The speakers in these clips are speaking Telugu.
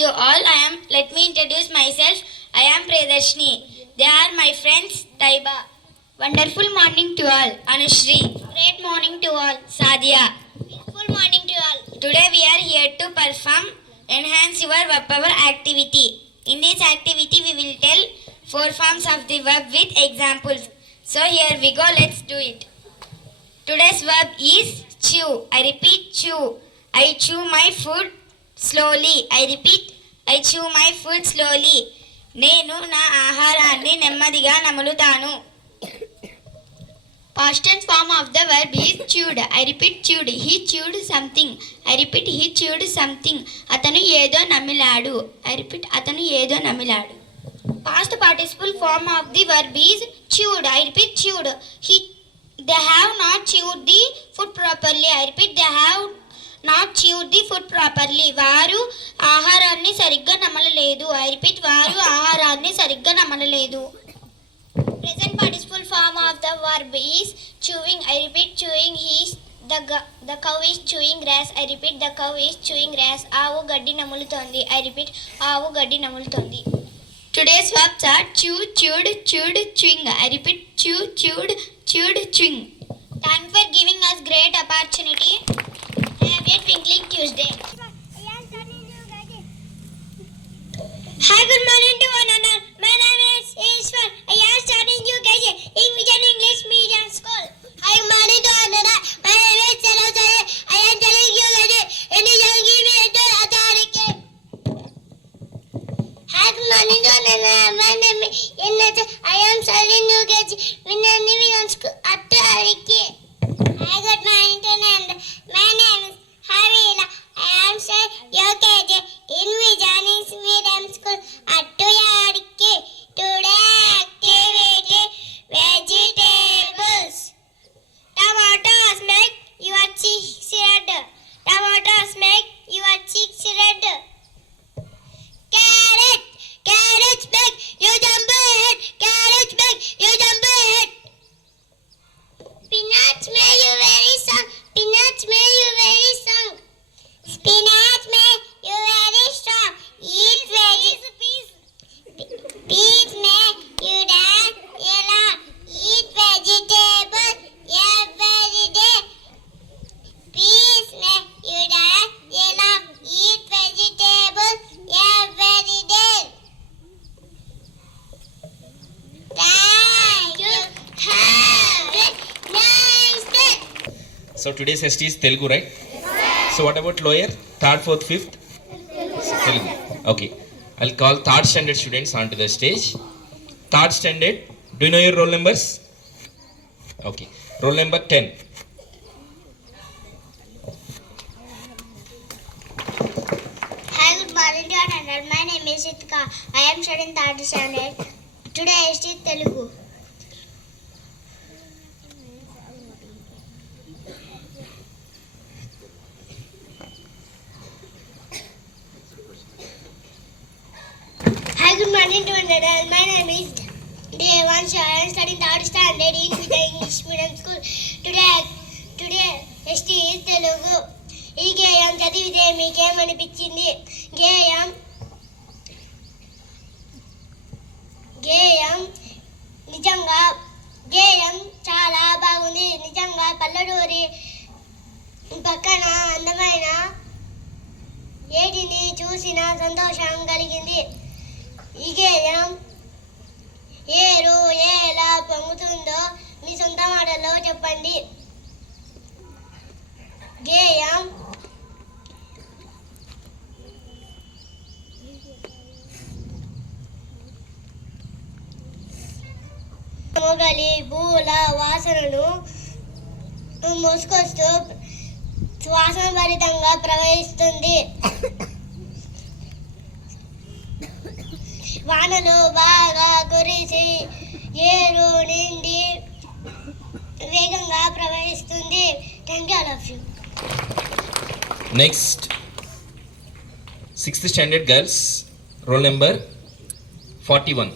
you all. Let me introduce myself. I am Priyadarshini. They are my friends Taiba. Wonderful morning to all. Anushri. Great morning to all. Sadia. Peaceful morning to all. Today we are here to perform Enhance Your Verb Power activity. In this activity we will tell 4 forms of the verb with examples. So here we go, let's do it. Today's verb is chew. I repeat, chew. I chew my food slowly. I repeat, I chew my food slowly. నేను నా ఆహారాన్ని నెమ్మదిగా నములుతాను. Past tense form of the verb is chewed. I repeat, chewed. He chewed something. I repeat, he chewed something. అతను ఏదో నమిలాడు. I repeat, అతను ఏదో నమిలాడు. Past participle form of the verb is chewed. I repeat, chewed. They have not chewed the food properly. I repeat, they have not chewed the food properly. వారు ఆహారాన్ని సరిగ్గా నమలలేదు. I repeat, వారు ఆహారాన్ని సరిగ్గా నమలలేదు. Present participle form of the verb is chewing. I repeat, chewing. The cow is chewing grass. I repeat, the cow is chewing grass. ఆవు గడ్డి నములుతోంది. I repeat, ఆవు గడ్డి నములుతోంది. Today's verbs are chew, chewed, chewed, chewing. I repeat, chew, chewed, chewed, chewing. Thanks for giving us great opportunity. Have a twinkling Tuesday. Hi, good morning to one another. My name is Ishwar. I am studying UKG in Vision English Medium School. Hi, good morning to one another. My name is Sarojaya. I am studying UKG in Vision English Authority. Hi, good morning to one another. My name is Innath. I am studying UKG in Vision English School Authority. Hi, good morning to one another. My name is Havila. I am studying UKG in Vision English Medium School Authority. Today activity vegetables. Tomatoes make your cheeks red. Tomatoes make your cheeks red. Carrots make you jump ahead. Carrots make you jump ahead. Spinach make you very strong. Spinach make you very strong. Spinach make you very strong. Eat veggies. Peas make you dance a lot. Eat vegetables every day. Peas make you dance a lot. Eat vegetables every day. Thank you. Have a nice day. So today's ST is Telugu, right? So what about lower? Third, fourth, fifth? Telugu. Okay. I'll call third standard students onto the stage. Third standard. Do you know your roll numbers? Okay. Roll number 10. Hi, good morning to all. My name is Ritika. I am studying third standard. Today I study Telugu. Hi, good morning to all. My name is Devansh. I am studying third standard in Vidya English Medium School. Today ST is Telugu. ఈ గేయం చదివితే మీకేమనిపించింది? గేయం చాలా బాగుంది. నిజంగా పల్లెటూరి పక్కన అందమైన ఏటిని చూసిన సంతోషం కలిగింది. ఈ గేయం ఏరు ఎలా పొంగుతుందో మీ సొంత మాటల్లో చెప్పండి. గేయం మొగలి పూల వాసనను మోసుకొస్తూ శ్వాస భరితంగా ప్రవహిస్తుంది. వానలు బాగా కురిసి ఏరు నిండి వేగంగా ప్రవహిస్తుంది. Thank you, I love you. Next. 6th standard girls. Roll number 41.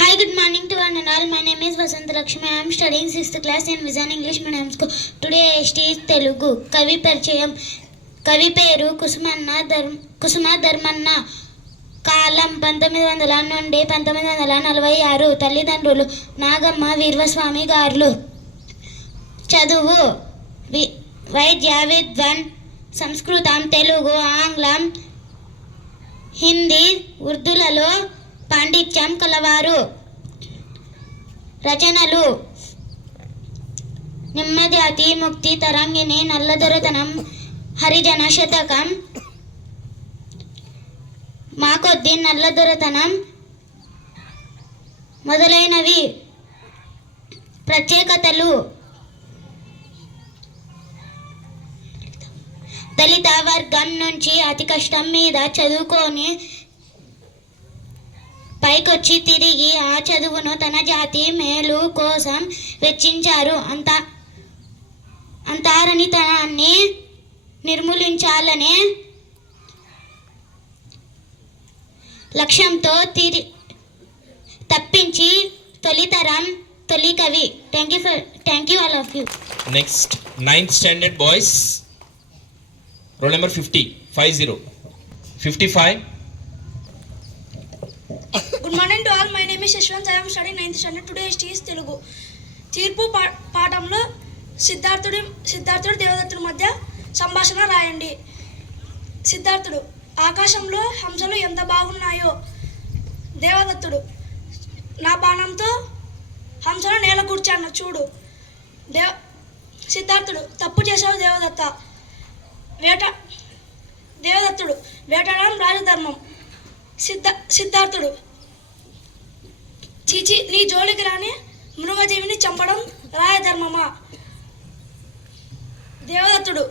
Hi, good morning to one and all. My name is Vasant Lakshmi. I am studying 6th class in Vision English Medium School. Today I study Telugu. Kavi Parchayam. కవి పేరు కుసుమ ధర్మన్న. కాలం 1900 నుండి 1946. తల్లిదండ్రులు నాగమ్మ వీర్వస్వామి గారులు. చదువు వైద్య విద్వాన్, సంస్కృతం, తెలుగు, ఆంగ్లం, హిందీ, ఉర్దూలలో పాండిత్యం కలవారు. రచనలు నిమ్మజాతి, ముక్తి తరంగిణి, నల్లదొరతనం, హరిజన శతకం, మాకొద్ది, నల్లదొరతనం మొదలైనవి. ప్రత్యేకతలు దళిత వర్గం నుంచి అతి కష్టం మీద చదువుకొని పైకొచ్చి తిరిగి ఆ చదువును తన జాతి మేలు కోసం వెచ్చించారు. అంతారణితనాన్ని నిర్మూలించాలనే లక్ష్యంతో తప్పించి తొలితరం తొలి కవి. Thank you all of you. Next, 9th standard boys. Roll number 50. 55. Good morning to all. My name is Yashwant. I am studying 9th standard. Today is Telugu. తీర్పు పాఠంలో సిద్ధార్థుడు దేవదత్తుడి మధ్య సంభాషణ రాయండి. సిద్ధార్థుడు: ఆకాశంలో హంసలు ఎంత బాగున్నాయో. దేవదత్తుడు: నా బాణంతో హంసను నేల కూర్చాను చూడు. సిద్ధార్థుడు: తప్పు చేశావు దేవదత్త. దేవదత్తుడు: వేటాడడం రాజధర్మం. సిద్ధార్థుడు: చీచి, నీ జోలికి రాని మృగజీవిని చంపడం రాజధర్మమా? దేవదత్తుడు: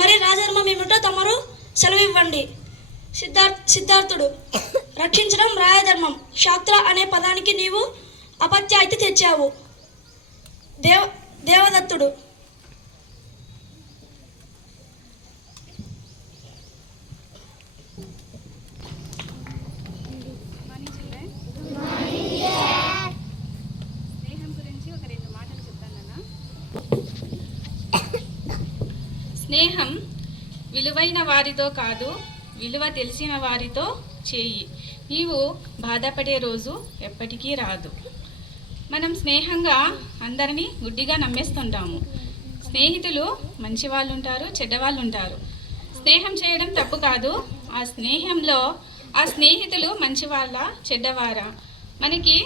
మరి రాజధర్మం ఏమిటో తమరు సెలవివ్వండి. సిద్ధార్థుడు: రక్షించడం రాజధర్మం. శాక్త్ర అనే పదానికి నీవు అపత్యాయితీ తెచ్చావు. దేవదత్తుడు: స్నేహం విలువైన వారితో కాదు, విలువ తెలిసిన వారితో చేయి. నీవు బాధపడే రోజు ఎప్పటికీ రాదు. మనం స్నేహంగా అందరినీ గుడ్డిగా నమ్మేస్తుంటాము. స్నేహితులు మంచి వాళ్ళు ఉంటారు, చెడ్డవాళ్ళు ఉంటారు. స్నేహం చేయడం తప్పు కాదు. ఆ స్నేహంలో ఆ స్నేహితులు మంచివాళ్ళ చెడ్డవారా, మనకి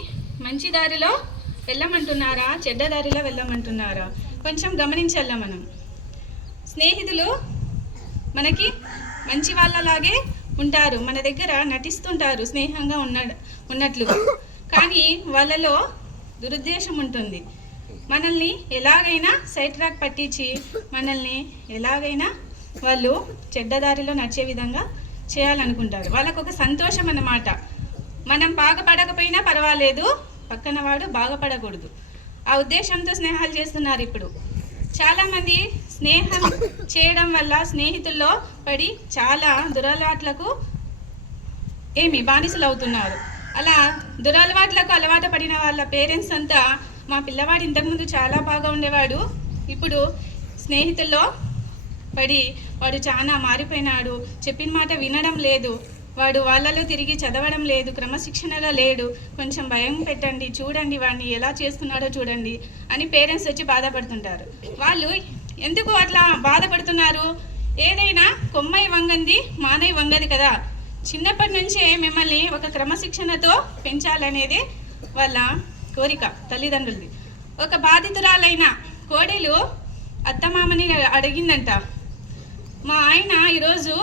మంచి దారిలో వెళ్ళమంటున్నారా, చెడ్డ దారిలో వెళ్ళమంటున్నారా, కొంచెం గమనించాల మనం. స్నేహితులు మనకి మంచి వాళ్ళలాగే ఉంటారు, మన దగ్గర నటిస్తుంటారు స్నేహంగా ఉన్నట్లుగా, కానీ వాళ్ళలో దురుద్దేశం ఉంటుంది. మనల్ని ఎలాగైనా సైడ్ ట్రాక్ పట్టించి మనల్ని ఎలాగైనా వాళ్ళు చెడ్డదారిలో నడిచే విధంగా చేయాలనుకుంటారు. వాళ్ళకు ఒక సంతోషం అన్నమాట. మనం బాగుపడకపోయినా పర్వాలేదు, పక్కన వాడు బాగుపడకూడదు. ఆ ఉద్దేశంతో స్నేహాలు చేస్తున్నారు. ఇప్పుడు చాలామంది స్నేహం చేయడం వల్ల స్నేహితుల్లో పడి చాలా దురలవాట్లకు బానిసలు అవుతున్నారు. అలా దురలవాట్లకు అలవాటు పడిన వాళ్ళ పేరెంట్స్ అంతా, మా పిల్లవాడు ఇంతకుముందు చాలా బాగా ఉండేవాడు, ఇప్పుడు స్నేహితుల్లో పడి వాడు చాలా మారిపోయినాడు, చెప్పిన మాట వినడం లేదు, వాడు వాళ్ళలో తిరిగి చదవడం లేదు, క్రమశిక్షణగా లేడు, కొంచెం భయం పెట్టండి, చూడండి వాడిని ఎలా చేస్తున్నాడో చూడండి అని పేరెంట్స్ వచ్చి బాధపడుతుంటారు. వాళ్ళు ఎందుకు అట్లా బాధపడుతున్నారు? ఏదైనా కొమ్మై వంగంది మానై వంగది కదా. చిన్నప్పటి నుంచే మిమ్మల్ని ఒక క్రమశిక్షణతో పెంచాలనేది వాళ్ళ కోరిక తల్లిదండ్రులది. ఒక బాధితురాలైన కోడలు అత్తమామని అడిగిందంట, మా ఆయన ఈరోజు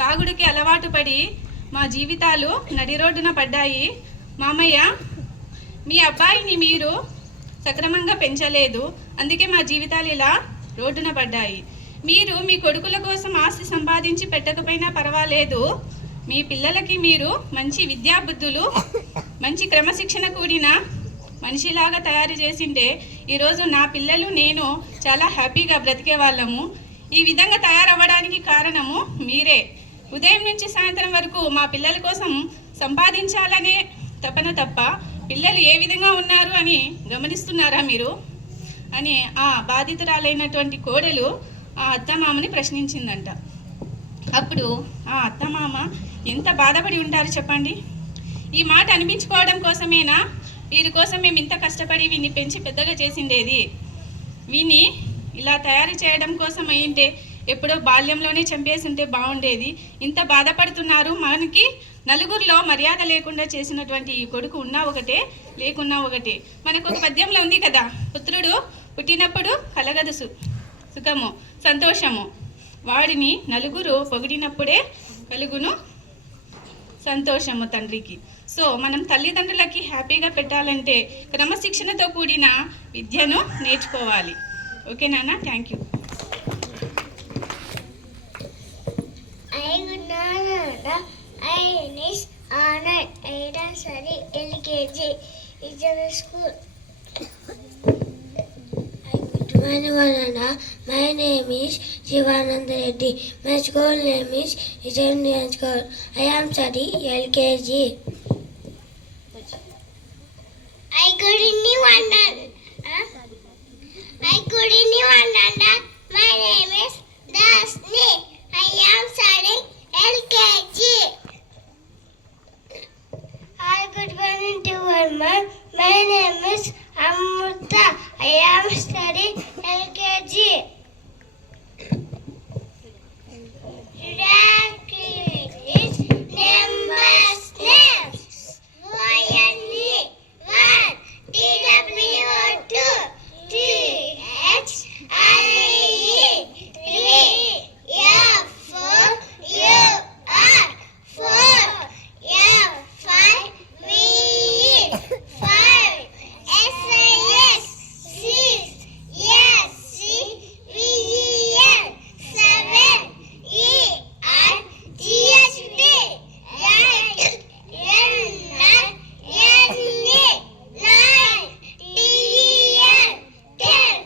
తాగుడికి అలవాటు పడి మా జీవితాలు నడి రోడ్డున పడ్డాయి. మామయ్య, మీ అబ్బాయిని మీరు సక్రమంగా పెంచలేదు, అందుకే మా జీవితాలు ఇలా రోడ్డున పడ్డాయి. మీరు మీ కొడుకుల కోసం ఆస్తి సంపాదించి పెట్టకపోయినా పర్వాలేదు, మీ పిల్లలకి మీరు మంచి విద్యాబుద్ధులు, మంచి క్రమశిక్షణ కూడిన మనిషిలాగా తయారు చేసింటే ఈరోజు నా పిల్లలు నేను చాలా హ్యాపీగా బ్రతికే వాళ్ళము. ఈ విధంగా తయారవ్వడానికి కారణము మీరే. ఉదయం నుంచి సాయంత్రం వరకు మా పిల్లల కోసం సంపాదించాలనే తపన తప్ప పిల్లలు ఏ విధంగా ఉన్నారు అని గమనిస్తున్నారా మీరు అని ఆ బాధితురాలైనటువంటి కోడలు ఆ అత్తమామని ప్రశ్నించిందంట. అప్పుడు ఆ అత్తమామ ఎంత బాధపడి ఉంటారు చెప్పండి. ఈ మాట అనిపించుకోవడం కోసమేనా వీరి కోసం మేము ఇంత కష్టపడి వీడిని పెంచి పెద్దగా చేసిండేది. వీడిని ఇలా తయారు చేయడం కోసం అయ్యింటే ఎప్పుడో బాల్యంలోనే చంపేసి ఉంటే బాగుండేది. ఇంత బాధపడుతున్నారు. మనకి నలుగురిలో మర్యాద లేకుండా చేసినటువంటి ఈ కొడుకు ఉన్నా ఒకటే లేకున్నా ఒకటే. మనకు ఒక పద్యంలో ఉంది కదా, పుత్రుడు పుట్టినప్పుడు కలగదు సుఖము సంతోషము, వాడిని నలుగురు పొగిడినప్పుడే కలుగును సంతోషము తండ్రికి. సో మనం తల్లిదండ్రులకి హ్యాపీగా పెట్టాలంటే క్రమశిక్షణతో కూడిన విద్యను నేర్చుకోవాలి. ఓకే నాన్న, thank you. I is Anand. I am study LKG. Is in school. Good morning, Vanana. My name is Shivananda Reddy. My school name is Indian School. I am study LKG. I couldn't Vananda. I couldn't Vananda. My name is Dasni. I am studying LKG. Hi, good morning to everyone. My name is Amrita. I am studying LKG. Today activities numbers names. Y-N-E 1, T-W-O 2, T-H-I-E 3, F-4, U-R 4, F-5, V-E 5, S-I-S 6, S-C, V-E-N 7, E-R-G-H-T 8, N-9, N-E 9, T-E-N 10.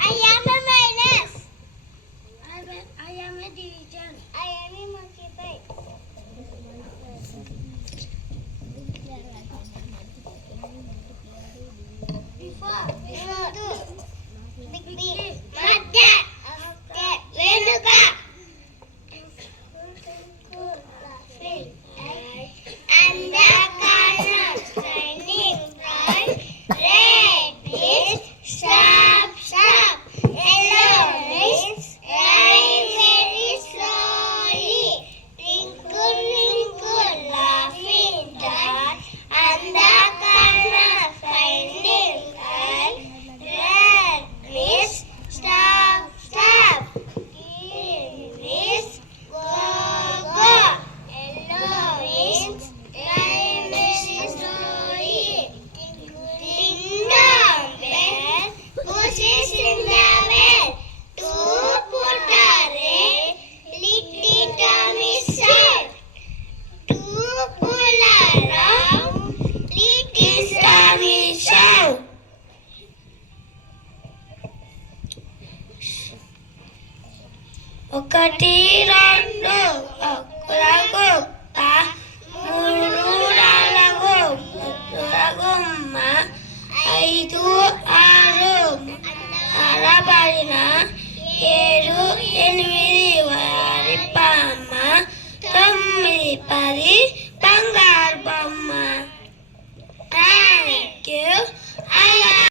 I am a minus. I am a division. I am a multiply. Before, big, mother, Venuka. And the corner shining bright, red is stop, yellow is ride very slowly, twinkle, twinkle, laughing dot, and the corner shining bright, red is stop, green is go, yellow is ride very slowly, ding dong bell, pushes in the bell, to put a red, little Tommy said, to pull around, little Tommy said. ఒకటి